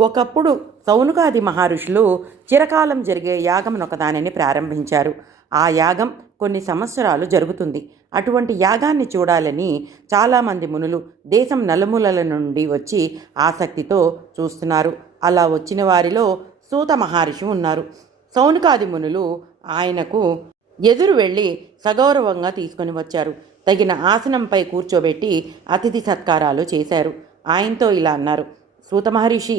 ఒకప్పుడు సౌనకాది మహర్షులు చిరకాలం జరిగే యాగమునొకదానిని ప్రారంభించారు. ఆ యాగం కొన్ని సంవత్సరాలు జరుగుతుంది. అటువంటి యాగాన్ని చూడాలని చాలామంది మునులు దేశం నలుమూలల నుండి వచ్చి ఆసక్తితో చూస్తున్నారు. అలా వచ్చిన వారిలో సూత మహర్షి ఉన్నారు. సౌనకాది మునులు ఆయనకు ఎదురు వెళ్ళి సగౌరవంగా తీసుకొని వచ్చారు. తగిన ఆసనంపై కూర్చోబెట్టి అతిథి సత్కారాలు చేశారు. ఆయనతో ఇలా అన్నారు: సూత మహర్షి,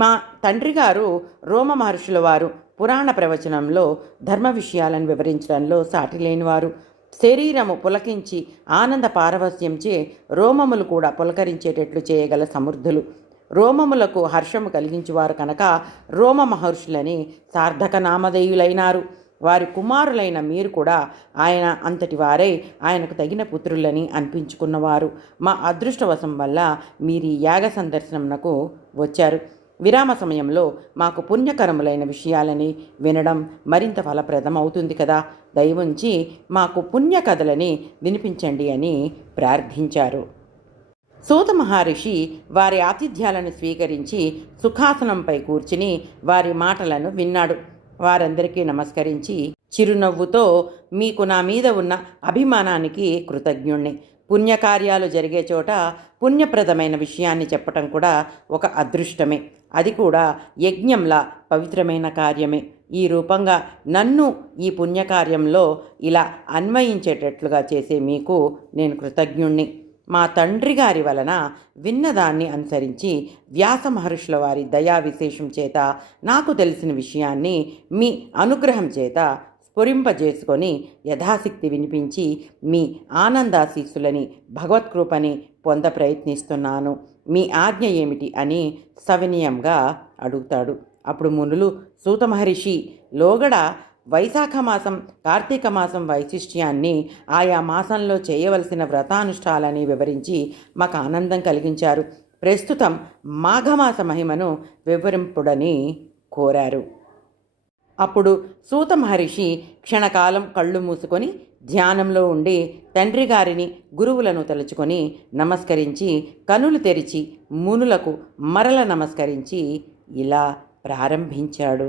మా తండ్రి గారు రోమ మహర్షుల వారు పురాణ ప్రవచనంలో ధర్మ విషయాలను వివరించడంలో సాటి లేనివారు. శరీరము పులకించి ఆనంద పారవస్యంచే రోమములు కూడా పులకరించేటట్లు చేయగల సమర్థులు. రోమములకు హర్షము కలిగించువారు కనుక రోమ మహర్షులని సార్థక నామధేయులైనారు. వారి కుమారులైన మీరు కూడా ఆయన అంతటి వారై ఆయనకు తగిన పుత్రులని అనిపించుకున్నవారు. మా అదృష్టవశం వల్ల మీరు ఈ యాగ సందర్శనమునకు వచ్చారు. విరామ సమయంలో మాకు పుణ్యకరములైన విషయాలని వినడం మరింత ఫలప్రదం అవుతుంది కదా. దయవుంచి మాకు పుణ్య కథలని వినిపించండి అని ప్రార్థించారు. సూత మహర్షి వారి ఆతిథ్యాలను స్వీకరించి సుఖాసనంపై కూర్చుని వారి మాటలను విన్నాడు. వారందరికీ నమస్కరించి చిరునవ్వుతో, మీకు నా మీద ఉన్న అభిమానానికి కృతజ్ఞుణ్ణి. పుణ్యకార్యాలు జరిగే చోట పుణ్యప్రదమైన విషయాన్ని చెప్పటం కూడా ఒక అదృష్టమే. అది కూడా యజ్ఞంలా పవిత్రమైన కార్యమే. ఈ రూపంగా నన్ను ఈ పుణ్యకార్యంలో ఇలా అన్వయించేటట్లుగా చేసే మీకు నేను కృతజ్ఞుణ్ణి. మా తండ్రి గారి వలన విన్నదాన్ని అనుసరించి వ్యాస మహర్షుల వారి దయా విశేషం చేత నాకు తెలిసిన విషయాన్ని మీ అనుగ్రహం చేత స్ఫురింపజేసుకొని యథాశక్తి వినిపించి మీ ఆనందాశీస్సులని భగవత్కృపని పొంద ప్రయత్నిస్తున్నాను. మీ ఆజ్ఞ ఏమిటి అని సవినయంగా అడుగుతాడు. అప్పుడు మునులు సూత మహర్షి లోగడ వైశాఖ మాసం, కార్తీక మాసం వైశిష్ట్యాన్ని, ఆయా మాసంలో చేయవలసిన వ్రతానుష్ఠాలని వివరించి మాకు ఆనందం కలిగించారు. ప్రస్తుతం మాఘమాస మహిమను వివరింపుడని కోరారు. అప్పుడు సూత మహర్షి క్షణకాలం కళ్ళు మూసుకొని ధ్యానంలో ఉండి తండ్రి గారిని గురువులను తలుచుకొని నమస్కరించి కనులు తెరిచి మునులకు మరల నమస్కరించి ఇలా ప్రారంభించాడు.